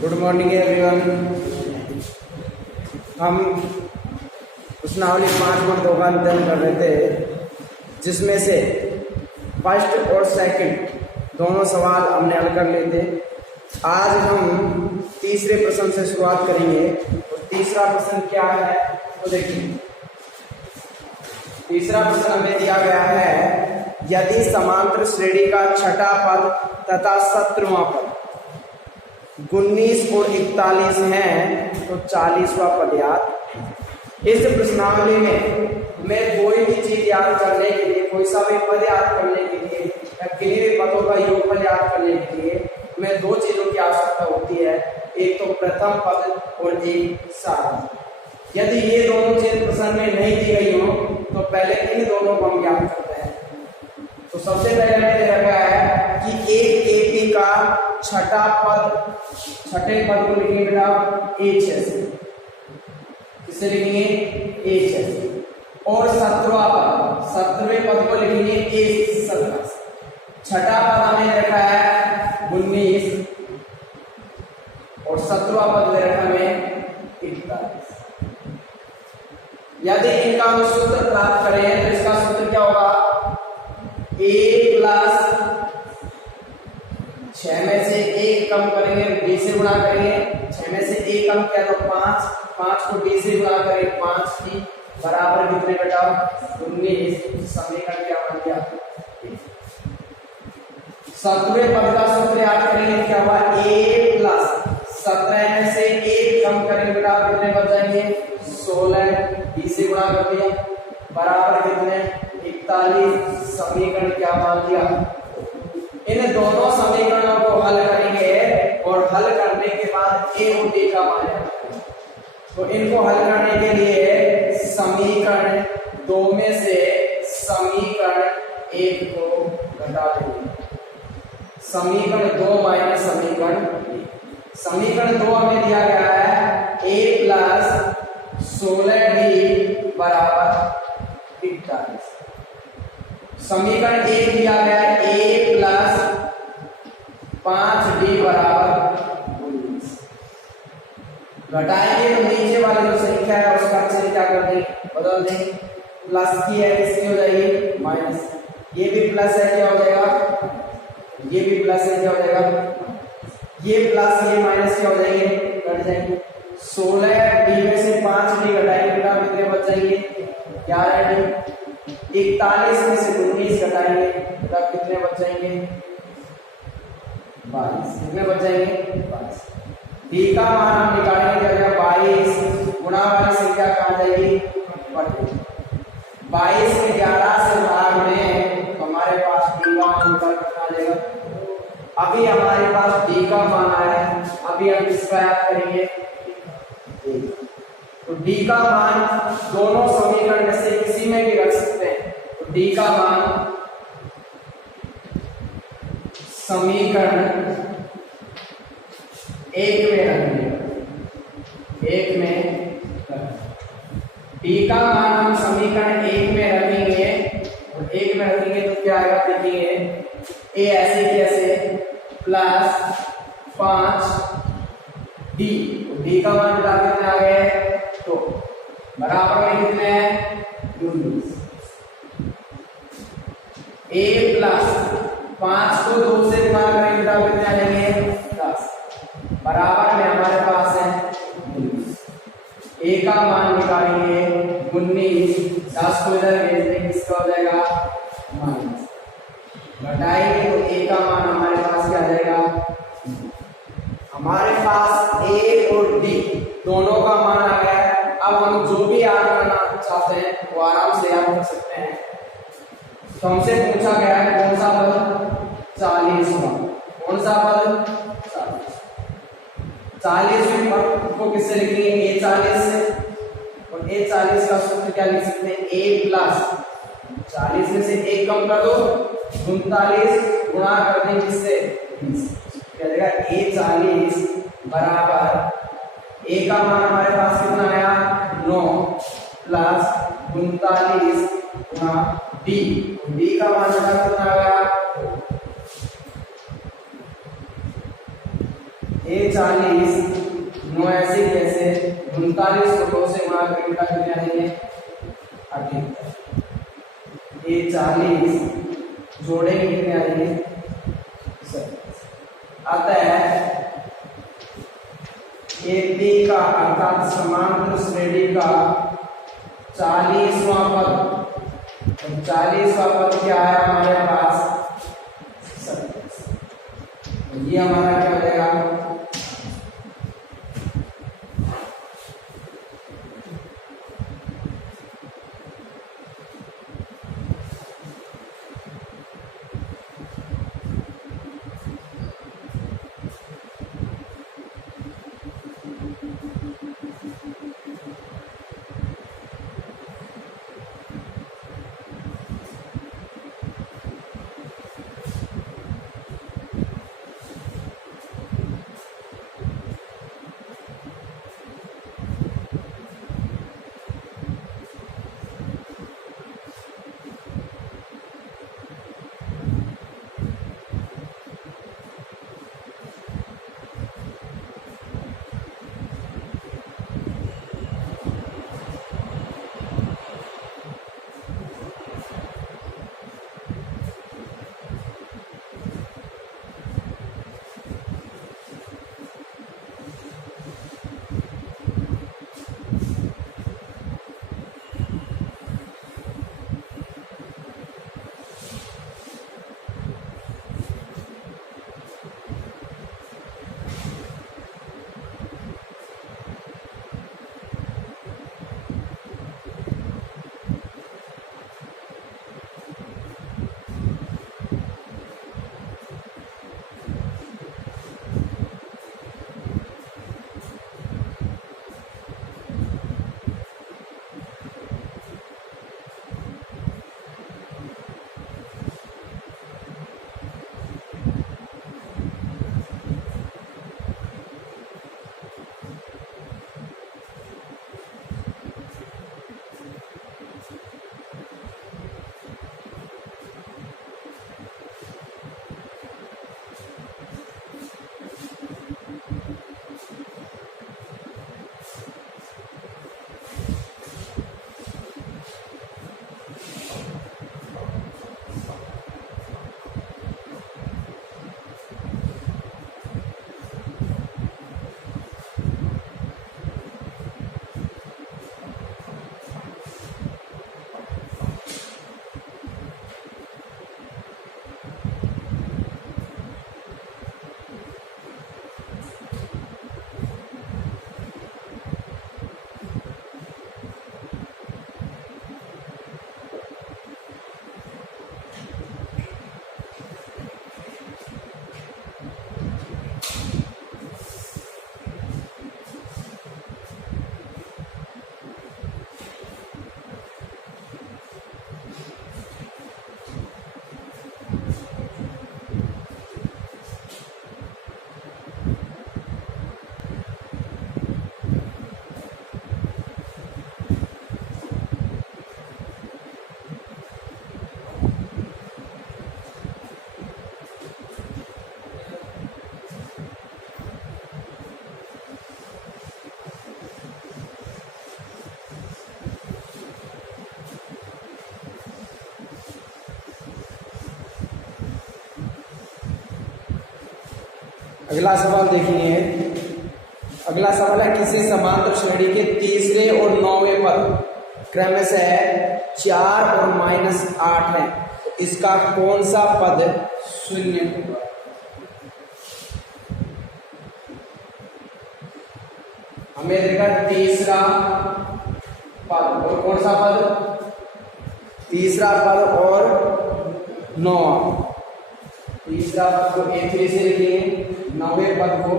Good morning everyone. हम प्रश्नावली 5.2 का अध्ययन कर रहे थे, जिसमें से फर्स्ट और सेकंड दोनों सवाल हमने हल कर लिए थे। आज हम तीसरे प्रश्न से शुरुआत करेंगे। और तीसरा प्रश्न क्या है तो देखिए, तीसरा प्रश्न हमें दिया गया है, यदि समांतर श्रेणी का छठा पद तथा 17वां पद 19 और 41 हैं तो 40वां पद याद। इस प्रश्नावली में हमें कोई भी चीज याद करने के लिए, कोई सा भी पद याद करने के लिए या किन्हीं भी पदों का योगफल याद करने के लिए हमें दो चीजों की आवश्यकता होती है, एक तो प्रथम पद और एक सार। यदि ये दोनों चीज प्रश्न में नहीं दी गई हो तो पहले इन दोनों को हम याद करते हैं। तो सबसे पहले मैंने रखा है कि एक एपी का छठा पद, छठे पद को लिखेंगे बेटा एच एस, किसे लिखेंगे एच एस। और 17वां पद, 17वें पद को लिखेंगे ए 17। छठा पद हमें रखा है 19 और 17वां पद ले रखा हमें 41। यदि इनका हम सूत्र प्राप्त करें तो इसका सूत्र क्या होगा, a प्लस 6 में से 1 कम करेंगे, b से गुणा करेंगे। 6 में से 1 कम किया तो 5, 5 को b से गुणा करेंगे 5 की बराबर कितने बेटा 19। समीकरण क्या बन गया। 17वें पद का सूत्र याद करेंगे, क्या हुआ a प्लस 17 में से 1 कम करेंगे बेटा कितने बच जाएंगे 16, b से गुणा कर दिया बराबर कितने 41। समीकरण क्या मान दिया। इन दोनों समीकरणों को हल करेंगे और हल करने के बाद a और d का मान है। तो इनको हल करने के लिए समीकरण 2 में से समीकरण 1 को घटा देंगे। समीकरण 2 माइनस समीकरण 1। समीकरण 2 हमें दिया गया है a प्लस 16d बराबर 41। समीकरण 1 दिया गया है a प्लस 5d बराबर 19। घटाएंगे तो नीचे वाली जो संख्या है उसका चिन्ह क्या कर देंगे, बदल देंगे। प्लस की है किसकी हो जाएगी माइनस, ये भी प्लस है क्या हो जाएगा, ये भी प्लस है क्या हो जाएगा, ये प्लस ये माइनस क्या हो जाएंगे कट जाएंगे। 16d में से 5d घटाएंगे बेटा कितने बच जाएंगे 11d। 41 में से 19 घटाएंगे तब कितने बच जाएंगे 22। कितने बच जाएंगे 22। d का मान हम निकालेंगे क्या जाएगा 22 गुणा वाली संख्या कहां जाएगी 22 में 11 से भाग में तो हमारे पास d का मान कितना आ जाएगा। अभी हमारे पास d का मान आया है, अभी हम इसका याद करेंगे। तो d का मान दोनों समीकरण में से किसी में भी रख सकते हैं। तो d का मान समीकरण 1 में रखेंगे, 1 में d का मान हम समीकरण 1 में रखेंगे। और 1 में रखेंगे तो क्या आएगा देखिए, a ऐसे कैसे प्लस 5d, d का मान बेटा कितने आ गए तो बराबर में कितने हैं 19। a प्लस 5 को 2 से गुणा करेंगे बेटा कितने आ जाएंगे 10 बराबर में हमारे पास है 19। a का मान निकालेंगे 19, 10 को इधर भेज देंगे किसका हो जाएगा माइनस। घटाएंगे तो a का मान हमारे पास क्या आ जाएगा, हमारे पास a और d दोनों का मान आ गया है। अब हम जो भी याद करना चाहते हैं वो आराम से याद कर सकते हैं। तो हमसे पूछा गया है कौन सा पद 40वां, कौन सा पद 40वें पद को किससे लिखेंगे a40 से। और a40 का सूत्र क्या लिख सकते हैं a प्लस 40 में से 1 कम कर दो 39 गुणा कर दें किससे 20। क्या देगा a40 बराबर a का मान हमारे पास कितना आया 9 प्लस 39 गुणा d, d का मान कितना आ गया A40 9 ऐसे कैसे 39 को 2 से गुणा करके क्या कितने आएंगे 78। A40 जोड़ेंगे कितने आएंगे 27। अतः AP का अर्थात समांतर श्रेणी का 40वां पद, तो 40वां पद क्या है हमारे पास 27। ये हमारा क्या हो जाएगा अगला सवाल देखिए। अगला सवाल है किसी समांतर श्रेणी के तीसरे और 9वें पद क्रम से है 4 और -8 है, इसका कौन सा पद शून्य होगा? हमें देखा तीसरा पद और कौन सा पद, तीसरा पद और 9, तीसरा पद को A3 से लिखेंगे, 9वें पद को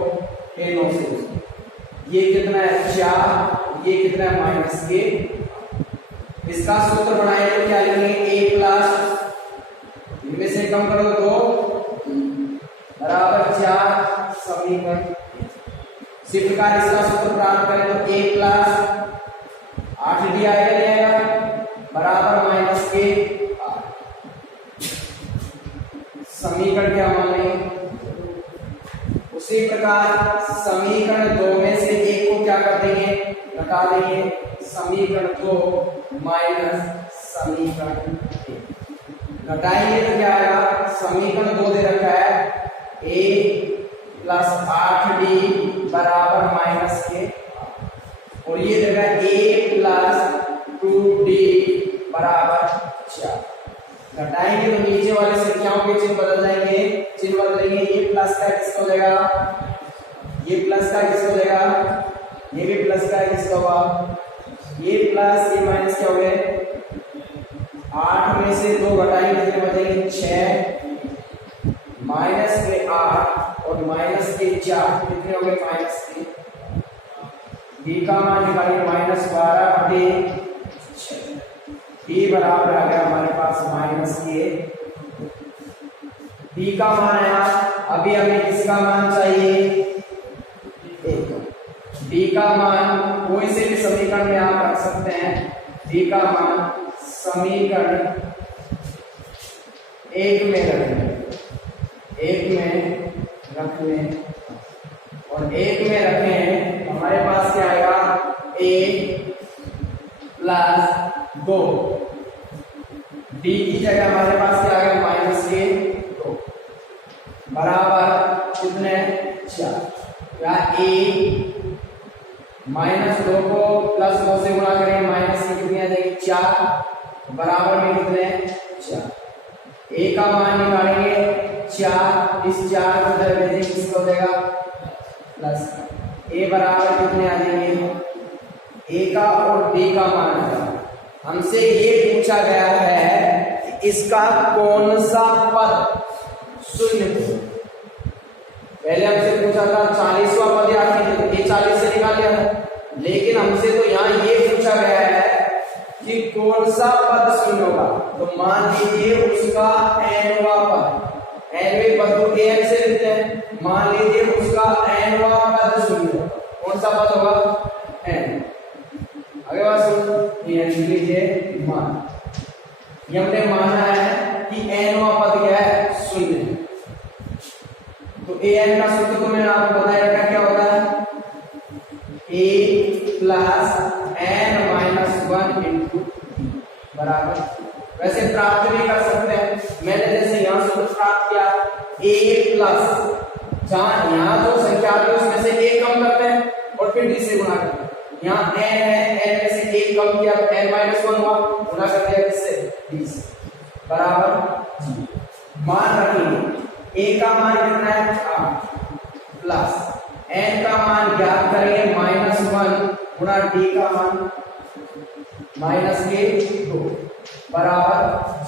A9 से लिखेंगे। ये कितना है 4, ये कितना है -A। इसका सूत्र बनाए तो क्या लिखेंगे A+, इनमें से कम करो 2 बराबर 4 समीकरण। इसी प्रकार इसका सूत्र प्राप्त करें तो A+ 8D आएगा बराबर -A। समीकरण क्या मान लेंगे, उसी उसी प्रकार समीकरण 2 में से एक को क्या कर देंगे, घटा देंगे, समीकरण 2 माइनस समीकरण 1 घटाएंगे तो क्या आएगा, समीकरण 2 दे रखा है a प्लस 8d बराबर माइनस के, और ये दे रखा है a प्लस 2d बराबर 4। घटाएंगे तो नीचे वाले संख्याओं के चिन्ह बदल जाएंगे, चिन्ह बदलेंगे, ये प्लस का किसका हो जाएगा, ये प्लस का किसका हो जाएगा, ये भी प्लस का किसका होगा, ये प्लस ये माइनस क्या हो गए, 8 में से 2 घटाएंगे कितने बचेंगे 6, माइनस के 8 और माइनस के 4 कितने हो गए माइनस के, b का मान निकालिए -12/6, b बराबर आ गया हमारे पास माइनस के, b का मान आया। अभी हमें किसका मान चाहिए, b का मान कोई से भी समीकरण में आप रख सकते हैं, b का मान समीकरण 1 में रखें, 1 में रख लें, और 1 में रखें हमारे पास क्या आएगा, a प्लस 2, d की जगह हमारे पास क्या आएगा माइनस के 2 बराबर कितने 4, या a -2 को +2 से गुणा करेंगे, माइनस की कितनी आ जाएगी 4 बराबर में कितने 4, a का मान निकालेंगे 4, इस 4 को इधर भेजेंगे किसका हो जाएगा प्लस, a बराबर कितने आ जाएंगे, a का और d का मान आ जाएगा। हमसे ये पूछा गया है कि इसका कौन सा पद शून्य हो, पहले हमसे पूछा था 40वां पद याद कीजिए, ये 40 से निकाल लिया था, लेकिन हमसे तो यहाँ ये पूछा गया है कि कौन सा पद शून्य होगा, तो मान लीजिए उसका nवां पद, nवें पद को an से लिखते हैं, मान लीजिए उसका nवां पद शून्य होगा, कौन सा पद होगा n, आगे बात सुन, ये लिख लीजिए मान, ये हमने माना है कि nवां पद क्या है शून्य, तो an का सूत्र तो मैंने आपको बताया रखा क्या होता है, a प्लस n-1 इंटू बराबर, वैसे प्राप्त भी कर सकते हैं, मैंने जैसे यहाँ सूत्र प्राप्त किया a प्लस, जहां यहाँ जो संख्या आती है उसमें से एक कम करते हैं और फिर d से गुणा करते हैं, यहाँ n है, n में से एक कम किया तो n-1 हुआ, गुणा कर दिया किससे d से बराबर g। मान रखिए a का मान कितना है 8 प्लस n का मान ज्ञात करेंगे -1 गुणा d का मान -2 बराबर g।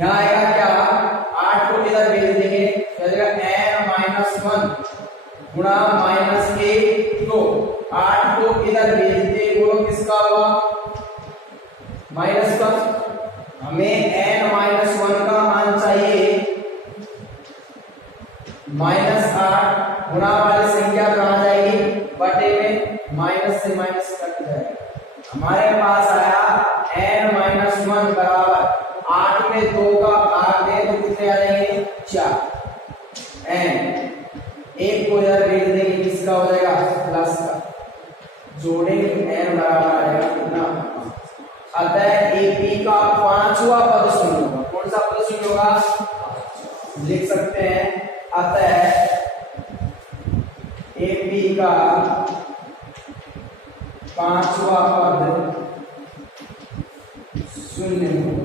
यहाँ आएगा क्या, 8 को इधर भेज देंगे तो आएगा n-1 गुणा -2, 8 को इधर भेजते वो किसका हुआ माइनस का, हमें n-1 का मान चाहिए -8 गुणा वाली संख्या कहाँ जाएगी बटे में, माइनस से माइनस कट जाएगा, हमारे पास आया n-1 बराबर 8 में 2 का भाग दे तो कितने आ जाएंगे 4, n एक को इधर भेज देंगे किसका हो जाएगा प्लस का, जोड़ेंगे तो n बराबर आएगा कितना, अतः AP का 5वां पद शून्य होगा, कौन सा पद शून्य होगा, लिख सकते हैं अतः AP का 5वां पद शून्य होगा।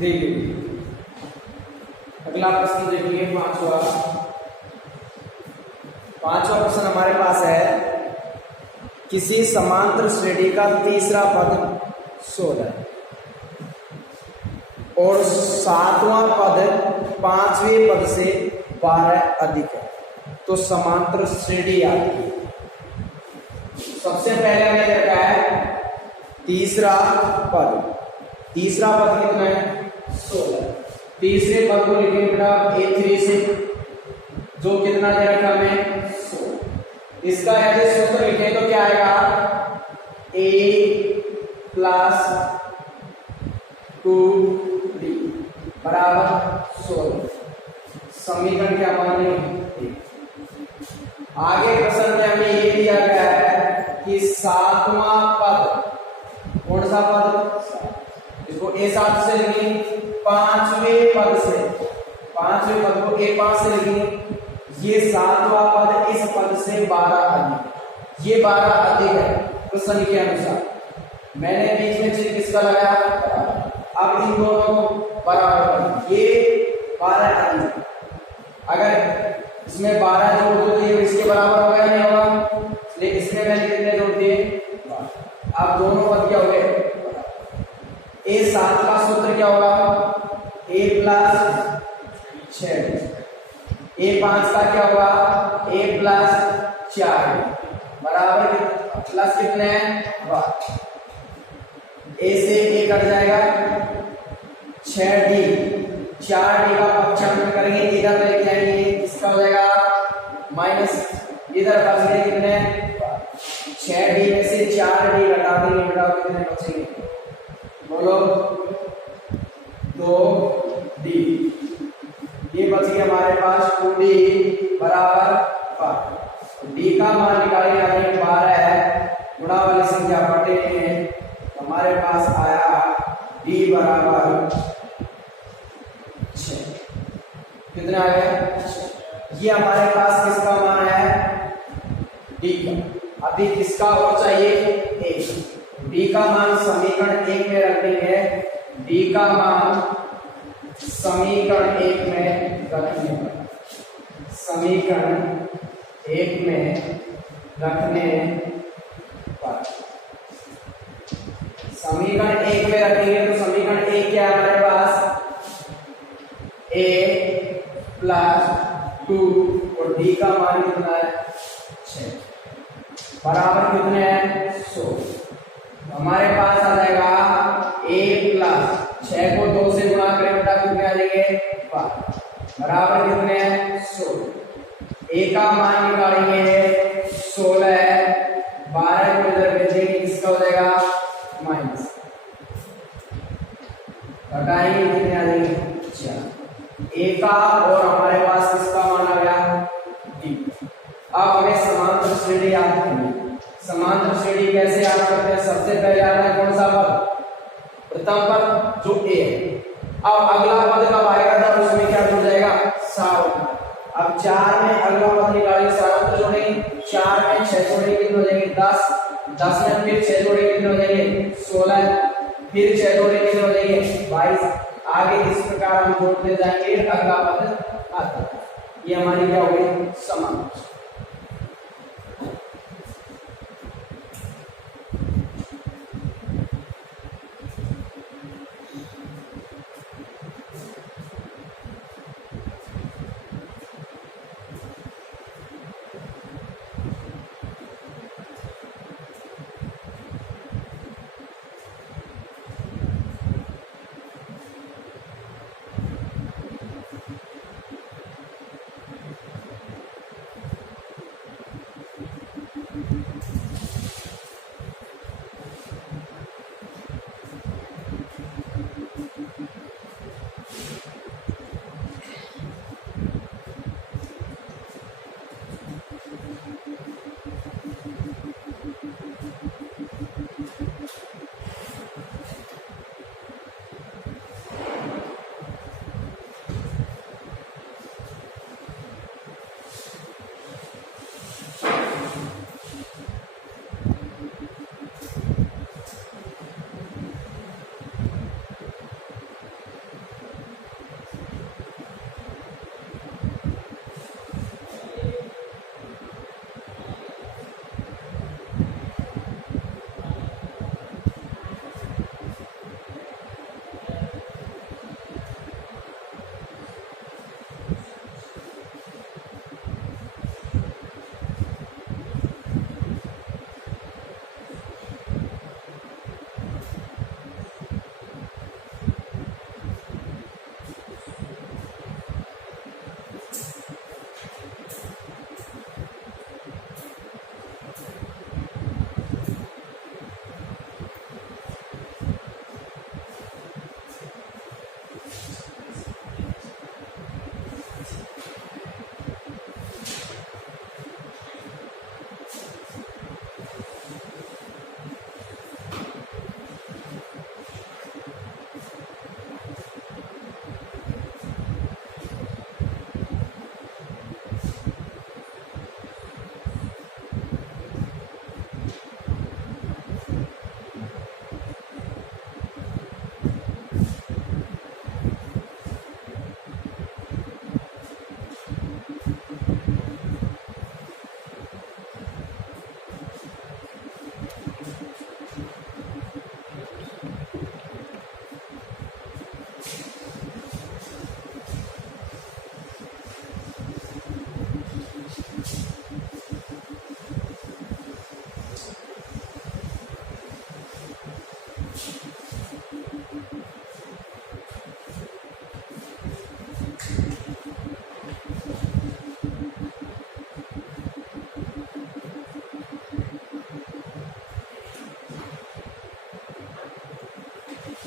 देखिए अगला प्रश्न देखिए, पांचवा प्रश्न हमारे पास है, किसी समांतर श्रेणी का तीसरा पद 16 और सातवां पद पांचवें पद से 12 अधिक है, तो समांतर श्रेणी आती है। सबसे पहले हमें देखा है तीसरा पद कितना है 16। तीसरे पद को लिखेंगे बेटा A3 से, जो कितना दे रखा हमें 16। इसका यदि सूत्र लिखें तो क्या आएगा, A प्लस 2D बराबर 16। समीकरण क्या मान लेंगे। आगे प्रश्न में हमें ये दिया गया है कि सातवां पद, कौन सा पद, इसको A7 से लिखेंगे, पांचवें पद को A5 से लिखेंगे। ये सातवां पद इस पद से 12 अधिक, ये 12 अधिक है प्रश्न के अनुसार। मैंने बीच में चिन्ह किसका लगाया, अब इन दोनों को बराबर, ये 12 अधिक, अगर इसमें 12 जोड़ दो तो ये इसके बराबर होगा नहीं होगा, लेकिन इसमें मैंने कितने जोड़ दिए, अब दोनों पद क्या हो गए। A7 का सूत्र क्या होगा, A प्लस 6, A5 का क्या होगा, A प्लस 4 बराबर प्लस कितने हैं, A से A कट जाएगा, 6D, 4D का पक्षांतर करेंगे, इधर लेके जाएंगे, इसका हो जाएगा माइनस, इधर बच गए कितने, 6D में से 4D घटा देंगे बेटा, कितने बचेंगे, बोलो 2D। ये बच गया हमारे पास 2D बराबर 5। D का मान निकालेंगे, हमें 12 है, गुणा वाली संख्या बटे में, हमारे पास आया D बराबर 6। कितने आ गए, ये हमारे पास किसका मान है, D का। अभी किसका और चाहिए, A। D का मान समीकरण 1 में रख देंगे, D का मान समीकरण 1 में रखने पर, समीकरण 1 में रखने पर, समीकरण 1 में रखेंगे तो समीकरण 1 क्या है हमारे पास, A प्लस 2 और D का मान कितना है 6 बराबर कितने हैं 100। हमारे पास आ जाएगा A प्लस 6 को 2 से गुणा करें बेटा, कितने आ जाएंगे 12 बराबर कितने हैं 100। A का मान निकालेंगे 16 है, 12 को इधर भेजेंगे, किसका हो जाएगा माइनस, घटाएंगे कितने आ जाएंगे 4। A का और हमारे पास किसका मान आ गया D। अब हमें समांतर श्रेणी याद करनी है। समांतर श्रेणी कैसे याद करते हैं, सबसे पहले आता है कौन सा पद, प्रथम पद जो A है। अब अगला पद कब आएगा, तब उसमें क्या जुड़ जाएगा 7। अब 4 में अगला पद निकालेंगे, 7 जोड़ेंगे, 4 में 6 जोड़ेंगे, कितने हो जाएंगे 10, 10 में फिर 6 जोड़ेंगे, कितने हो जाएंगे 16, फिर 6 जोड़ेंगे, कितने हो जाएंगे 22। आगे इस प्रकार हम जोड़ते जाएंगे, अगला पद आता है। ये हमारी क्या हो गई समांतर।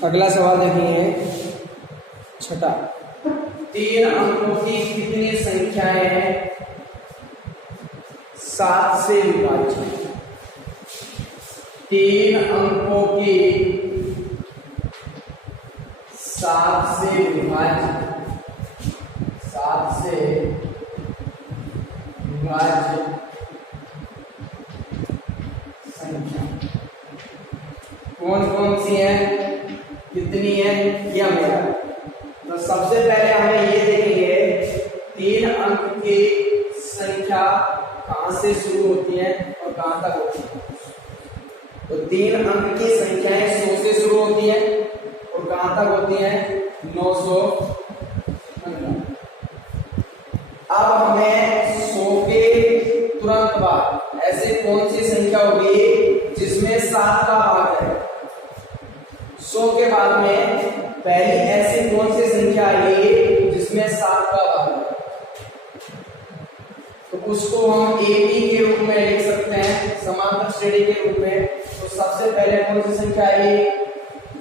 अगला सवाल देखेंगे छठा, 3 अंकों की कितनी संख्याएं हैं 7 से विभाज्य? 3 अंकों की 7 से विभाज्य, 7 से विभाज्य संख्या कौन कौन सी है, कितनी है, यह मेरा। तो सबसे पहले हमें ये देखेंगे 3 अंक की संख्या कहां से शुरू होती है और कहां तक होती है। तो 3 अंक की संख्याएं 100 से शुरू होती है और कहां तक होती है 900। अब हमें 100 के तुरंत बाद ऐसे कौन सी संख्या होगी जिसमें 7 का भाग है। 100 के बाद में पहली ऐसी कौन सी संख्या आएगी जिसमें 7 का भाग है। तो उसको हम एपी के रूप में लिख सकते हैं, समांतर श्रेणी के रूप में। तो सबसे पहले कौन सी संख्या आएगी,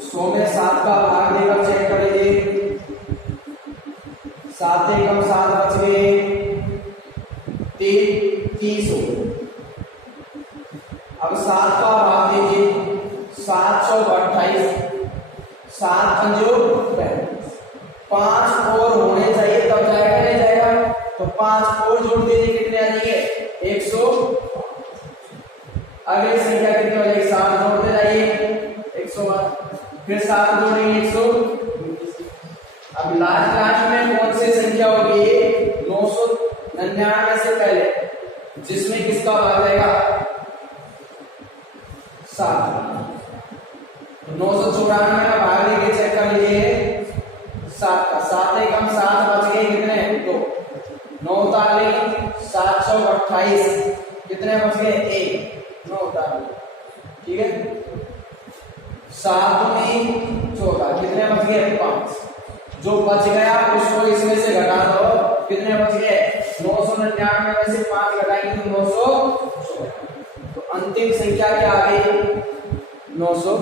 100 में 7 का भाग देकर चेक कर लीजिए। 7 एकम 7 बच गए, 30 हो गए। अब 7 का भाग दीजिए, 7 चौक 28, 7 पंजो 35, 5 और होने चाहिए तब जाएगा नहीं जाएगा। तो 5 और जोड़ दीजिए, कितने आ जाएंगे 100। अगली संख्या कितनी हो जाएगी, 7 जोड़ते जाइए 108, फिर 7 जोड़ेंगे 100। अब लास्ट में कौन सी संख्या होगी 999 से पहले जिसमें किसका भाग जाएगा 7। 994 का भाग लेके चेक कर लीजिए 7 का। 7 एकम 7 बच गए, कितने 2, 9 ताली 7 चौक 28, कितने बच गए 1, 9 ताली, ठीक है। 7 में 14, कितने बच गए 5। जो बच गया उसको इसमें से घटा दो, कितने बच गए 999 में से 5 घटाएंगे तो 900। तो अंतिम संख्या क्या आ गई 900।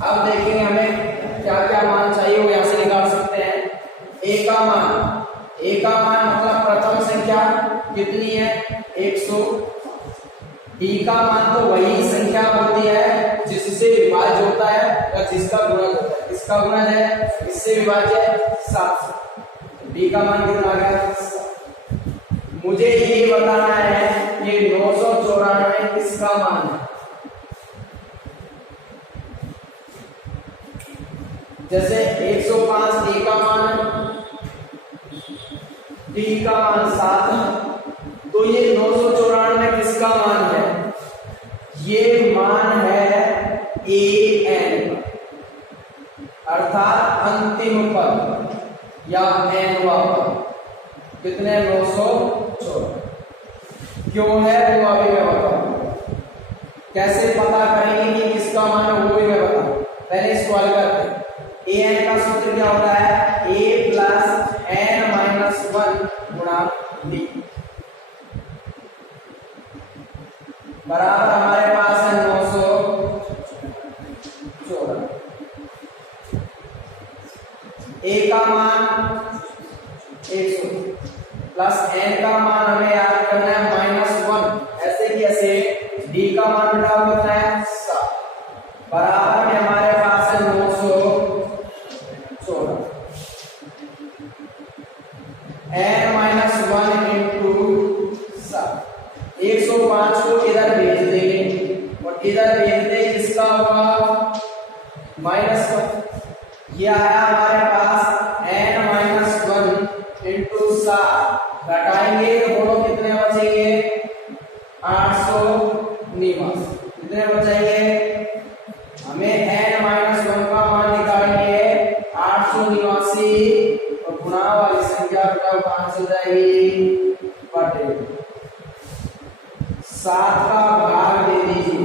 अब देखेंगे हमें क्या क्या मान चाहिए वो यहां से निकाल सकते हैं। ए का मान मतलब प्रथम संख्या कितनी है 100। डी का मान तो वही संख्या होती है जिससे विभाज्य होता है या जिसका गुणज होता है। किसका गुणज है, इससे विभाज्य है 7। डी का मान कितना आ गया। मुझे ये बताना है ये 994 किसका मान है। जैसे 105 ए का मान, डी का मान 7, तो ये 994 किसका मान है, ये मान है an, अर्थात अंतिम पद या nवा पद। कितने 994 क्यों है वो अभी मैं बताऊं। कैसे पता करेंगे कि किसका मान है वो भी मैं बताऊं। पहले इसको हल करते हैं। an का सूत्र क्या होता है, a प्लस n माइनस 1 गुणा d बराबर हमारे पास है 994। a का मान 100 प्लस n का मान हमें याद करना है -1। ऐसे कि ऐसे d का मान बेटा कितना है 7 बराबर में हमारे पास है 914। n माइनस 1 इंटू 7, 105 को इधर भेज देंगे और इधर भेज दे किसका होगा -1। यह है हमारे पास n माइनस 1 इंटू 7, घटाएंगे तो दोनों कितने बचेंगे 889। कितने बचेंगे, हमें n माइनस 1 का मान निकालेंगे 889 और गुणा वाली संख्या बेटा कैंसिल जाएगी बटे 7 का भाग दे दीजिए।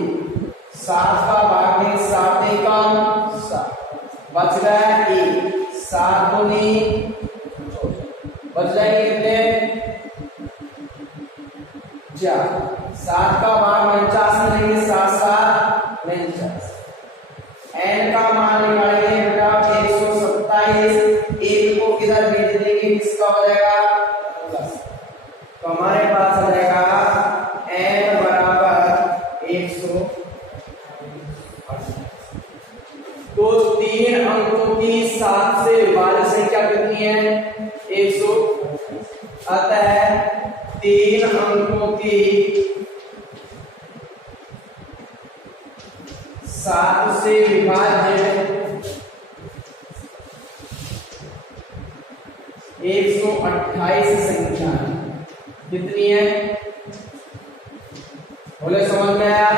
7 का भाग दे 7 एकम 7 बच गया 1, 7 दूनी 14 बच जाएंगे कितने 4। 7 का भाग 49 लेंगे 7 7 49। का मान निकालेंगे बेटा 127, एक को इधर भेज देंगे, किसका हो जाएगा प्लस, तो हमारे पास आ जाएगा n बराबर 100। तो 3 अंकों की 7 से विभाज्य संख्या कितनी है 100, अतः 3 अंकों की 7 से विभाज्य 128 संख्या कितनी है, बोले समझ में आया।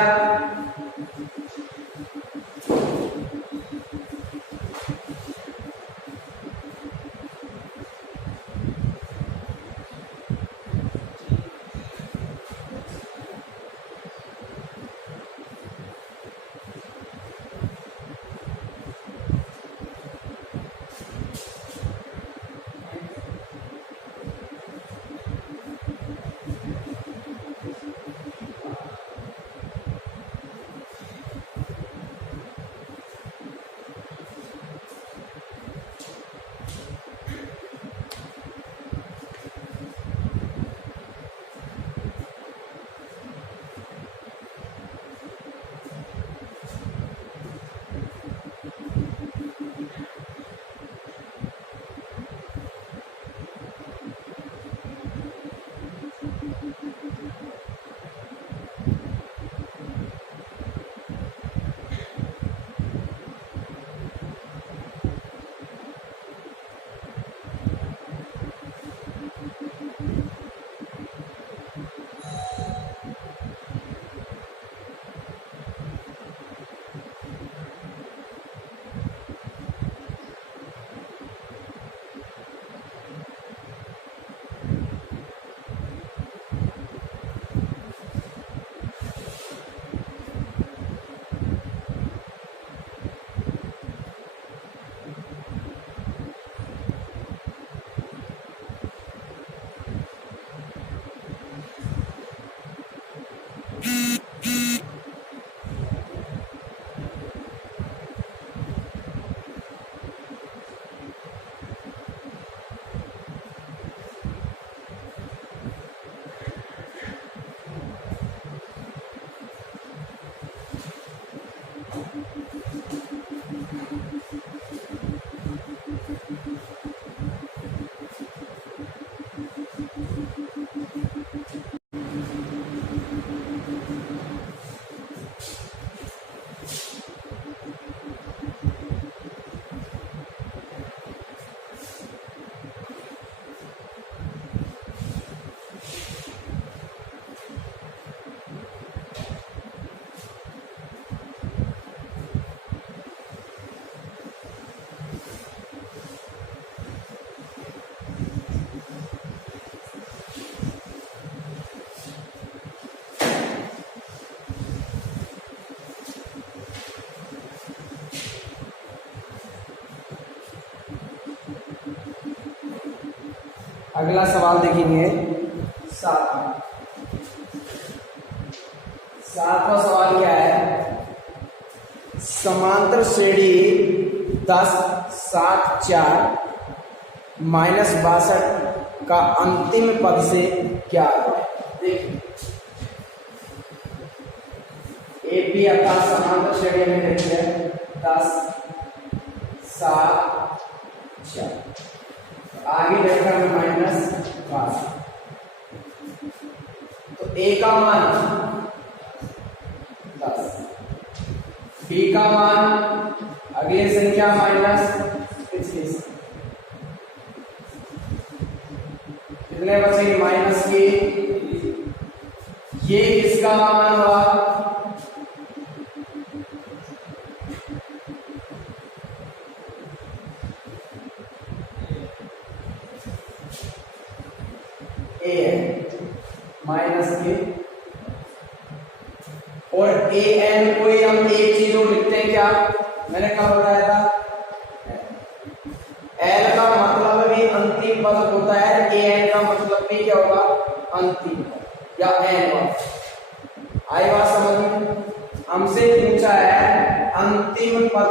अगला सवाल देखेंगे सातवां सवाल क्या है, समांतर श्रेणी 10, 7, 4 माइनस 62 का अंतिम पद से क्या है। देखिए एपी अर्थात समांतर श्रेणी में देखिए 10, 7, 4, आगे देखा में माइनस 62, तो ए का मान 10, बी का मान अगली संख्या माइनस 25, कितने बचे माइनस के, ये किसका मान हुआ ए है माइनस के, और ए एन कोई हम एक चीज को लिखते हैं क्या, मैंने कहा बताया था एल का मतलब भी अंतिम पद होता है, ए एन का मतलब भी क्या होगा अंतिम पद या एन पद। आई बात समझ में, हमसे पूछा है अंतिम अंतिम पद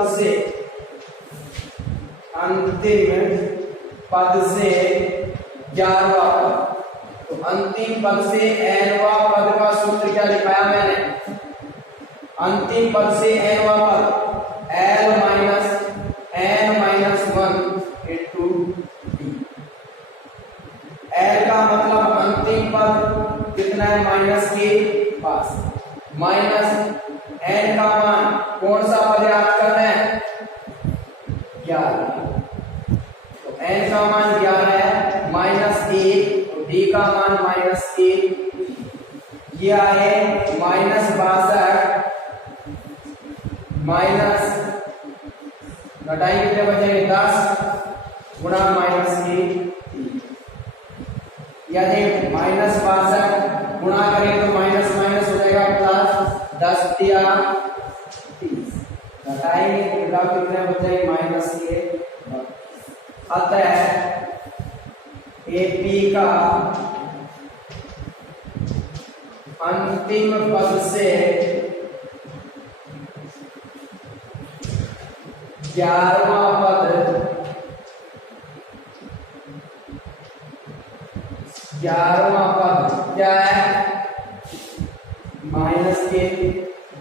से 11वां पद। तो अंतिम पद से nवां पद का सूत्र क्या लिखाया मैंने? अंतिम पद से nवां पद l minus n minus 1 into d। l का मतलब अंतिम पद कितना है? माइनस के पास, माइनस n का मान कौन सा पद याद करना है? 11। तो n का मान 11 है, माइनस 1, d का मान माइनस 1। ये आए माइनस 62 माइनस घटाई कितने बचेंगे? 10 गुणा माइनस 1। यदि माइनस 62 गुणा करें तो माइनस माइनस हो जाएगा प्लस, 10 दिया 30, घटाएंगे तो कितने बचेंगे? माइनस 1। अतः AP का अंतिम पद से 11वां पद, 11वां पद क्या है? माइनस के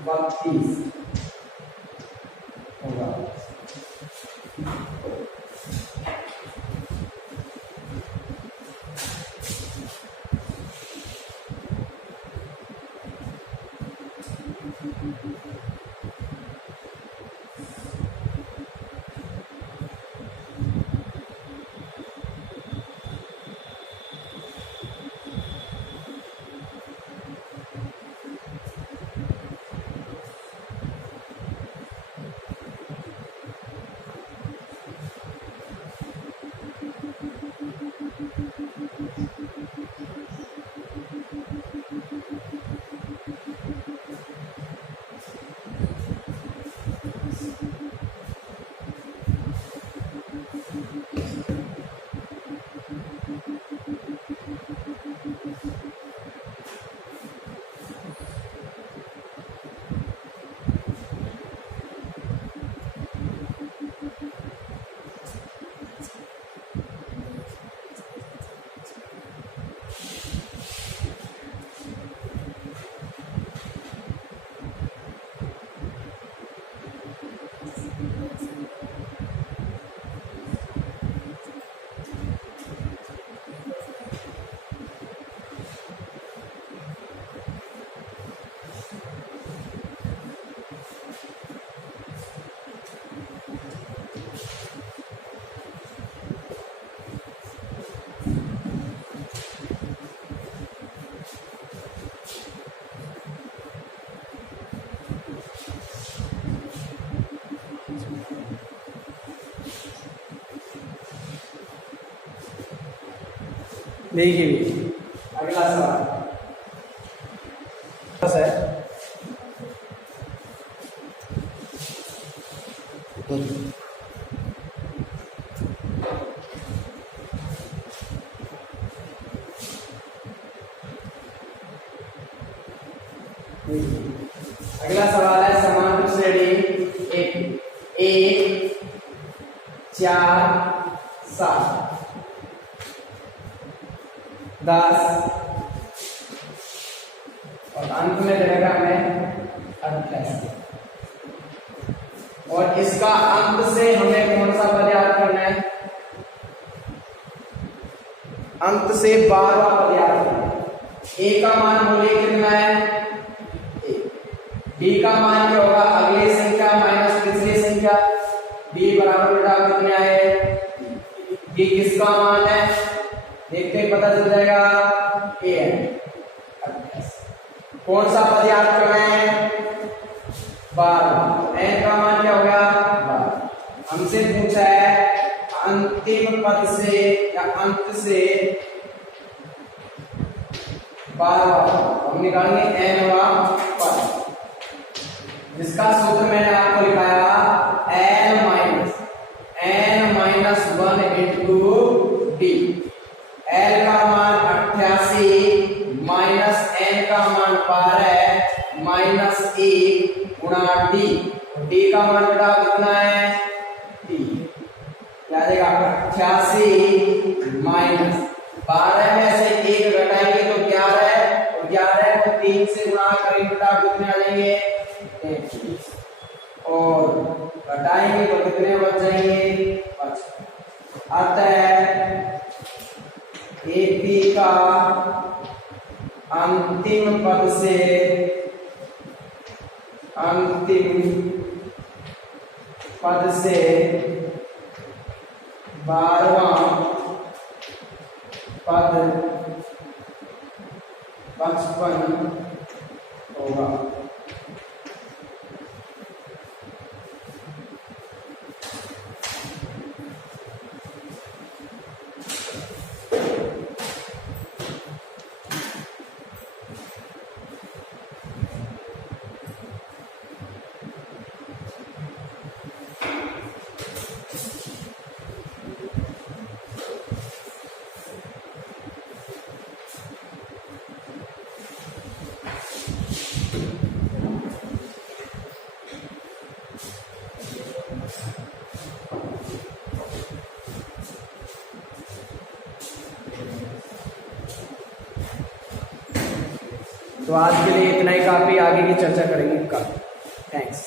32 होगा। देखिए अगला सवाल है अगला सवाल है समांतर श्रेणी 1 4 7 10 और अंत में रहेगा हमें 28 और इसका अंत से हमें कौन सा पद याद करना है? अंत से 12वां पद याद करना है। A का मान बोलिए कितना है? D का मान क्या होगा? अगली संख्या माइनस पिछली संख्या। D बराबर बेटा कितने आए? D किसका मान है? देखते ही पता चल जाएगा। A है। कौन सा पद याद करना है? 12। n का मान क्या हो गया? 12। हमसे पूछा है अंतिम पद से या अंत से 12वां, हम निकालेंगे nवां पद, जिसका सूत्र मैंने आपको लिखाया n minus 1 into D. l का मान 88 माइनस n का मान 12 माइनस 1 गुणा डी डी का मान बेटा कितना है डी, क्या देगा 88 माइनस 12 में से 1 घटाएंगे तो 11 और 11 को 3 से गुणा करेंगे बेटा कितने आ जाएंगे 33 और घटाएंगे तो कितने बच जाएंगे 5। अतः एपी का अंतिम पद से 12वां पद 55 होगा। तो आज के लिए इतना ही काफी, आगे की चर्चा करेंगे कल। थैंक्स।